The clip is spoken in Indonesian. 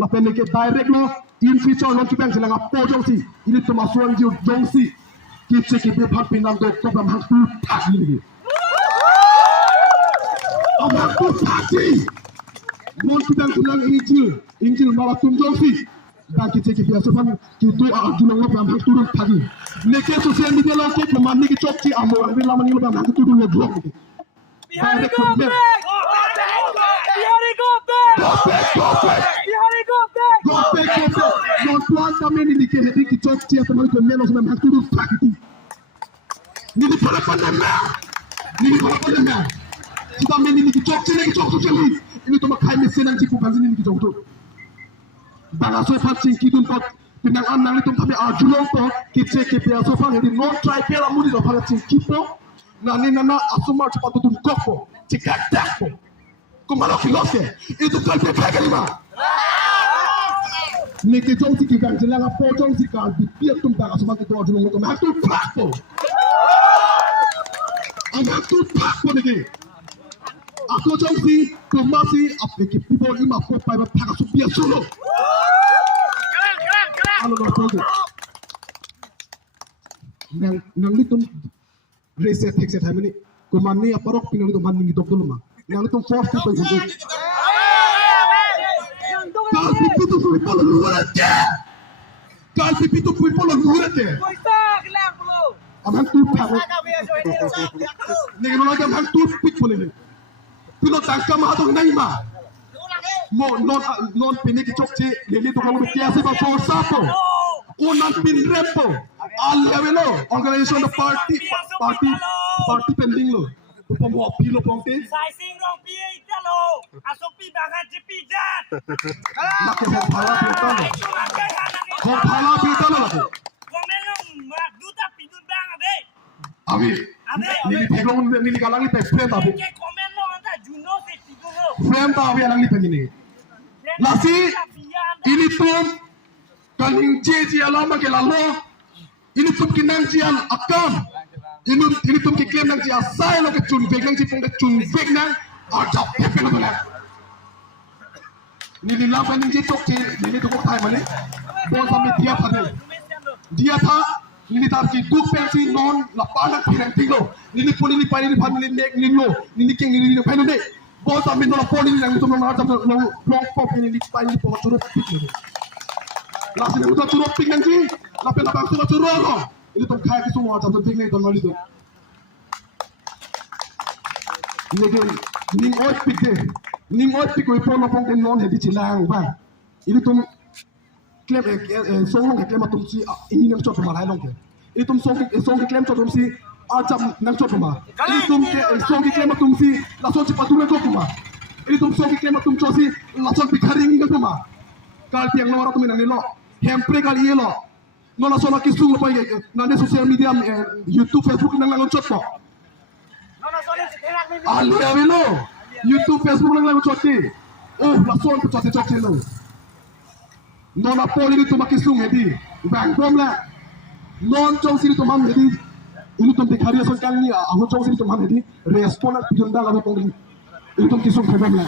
lapen ke direct lo in future lo kipang silang apo jongsi ini tu masuan jiu jongsi kice kipe phak pinang do ko pam hak tu thak ni amang tu thaki mon kipang silang injil mawa tum jongsi dan kice kipe asofan kitu ajulong lo pam hak tu thaki neke social media lo ke pemani ki chokci amor bi lamani lo pam hak tu lo blok direct from them Go back. Non tuan kami ni dikehedi kicok cia teman kemen osman hak turun sakiti. Ni di pada pandemia. Kita meni ni kicok social ni. Ini tu makai mesin yang cipu kan sini kicok tu. Bangga sofa cing kidun pot pinang anang itu kami ajulong pot kice kepe sofa jadi non try pela mudi do pala cing kipo. Nani nana asuma cepat tutup kopo. Cikak dakpo. Kumalo kilose. Itu kalpe pagalima. Neke jongsi ki kan jelang apa jongsi kan biar tumpang asal kita ajulong itu mak tu pakpo. Amak tu pakpo neke. Aku jongsi kemasi apa ki people ima ko pai ba pak asu biar solo. Alo no toge. Nang litum reset exit hai mani kumani aparok pinang itu mani ngidok dulu mah. Nang litum force people itu. Karbipi tu people luar aja. Karbipi tu people luar aja. Amang tu pak. Nih kalau amang tu pik boleh ni. Pino tangka mah tu Nagma. Mo non pini kicok ci. Lili tu kalau berkiasa ba force apa? Unan pin repo. Alhamdulillah. Organisation the party pending lo. Pembawa pilo pongte. Saya singgong pi itu lo. Asopi bangan jepi dat. Makai hopala piltan lo. Hopala piltan lo. Komen lo mak duta pidun bang abe. Abi. Nili peglong nili kalang ni frame abi. Komen lo anta juno se pidun lo. Frame ta abi alang ni pengini. Lasi ini tum kaling jeji alama ke lalo. Ini tum kinang jian akam. Ini tum ki claim nang jian sai lo ke chun vek nang ji pong ke chun vek nang ajap pepe lo bela. Nili lapa nang ji tok ji nili tu kok thai mane. Bon sampai dia tha nili tar ki duk pensi non la panak pirang tinglo. Nili pun nili pai nili pan nili mek nili lo. Nili king nili pai nili. Bon sampai non pon nili nang tu non ajap lo long pop nili pai nili pok curut pik nili. Lasi nang tu curut pik nang ji. Lapen lapang tu curut lo. Ini tu khai ki semua ajap pik nili don nili tu. Ning oi pik de. Ning oi pik ko pon lapang ten non hedi chilang ba. Ini tu claim song ke claim atum si ini nang chot ma lai long ke ini tum song ke claim chot tum si ajam nang chot ma ini tum ke song ke claim atum si la so chi patu ko kuma ini tum song ke claim atum cho si la so bikharing ngal kuma kal piang no ra tum nang ni lo hempre kal ye lo no la so la ki su pa ye na ne social media YouTube Facebook nang lang chot ko ali lo YouTube Facebook nang lang chot ki oh la so chot lo non apoli itu makin sung hedi bang bom la non chong sini to man hedi ini to bekhariya so kang ni aku chong sini to man hedi respond pidun da la pong ini to kisung phebam la